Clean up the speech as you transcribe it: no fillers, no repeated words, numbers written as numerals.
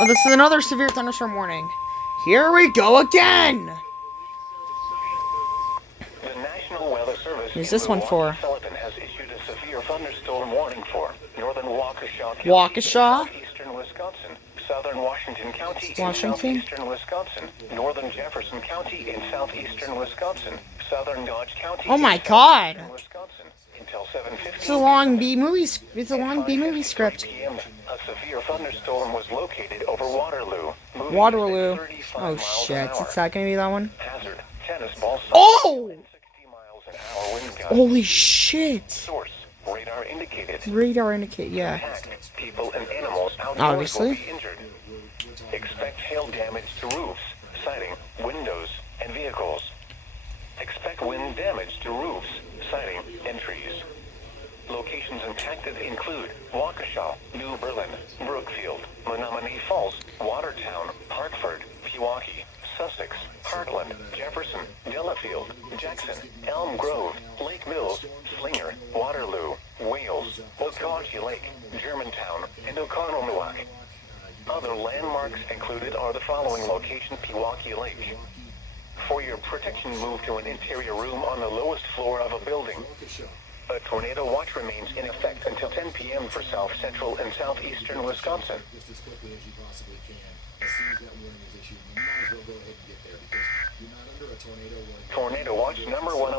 Oh, this is another severe thunderstorm warning. Here we go again! The National Weather Service Who's in this one for? Milwaukee-Sullivan has issued a severe thunderstorm warning for northern Waukesha County, Waukesha? southeastern Wisconsin, southern Washington County in Washington? southeastern Wisconsin, northern Jefferson County in southeastern Wisconsin, southern Dodge County Oh my in god! southeastern Wisconsin until 7:15. It's a long B movie. It's a long B movie script. p.m. A severe thunderstorm was located over Waterloo. moving Waterloo. at 35 Oh miles shit! an hour. Is that gonna be that one? Hazard: tennis ball size Oh! and 60 miles an hour wind gusts. Holy shit! Source: radar indicated. Radar indicate. Yeah. Impact: people and animals outdoors Obviously. will be injured. Expect hail damage to roofs, siding, windows, and vehicles. Expect wind damage to roofs, siding, and trees. Locations impacted include Waukesha, New Berlin, Brookfield, Menominee Falls, Watertown, Hartford, Pewaukee, Sussex, Heartland, Jefferson, Delafield, Jackson, Elm Grove, Lake Mills, Slinger, Waterloo, Wales, Okauchee Lake, Germantown, and Oconomowoc. Other landmarks included are the following locations: Pewaukee Lake. For your protection, move to an interior room on the lowest floor of a building. A tornado watch remains in effect until 10 p.m. for south central and southeastern Wisconsin. Just as quickly as you possibly can. As soon as that warning is issued, you might as well go ahead and get there because you're not under a tornado warning. Tornado watch number 109.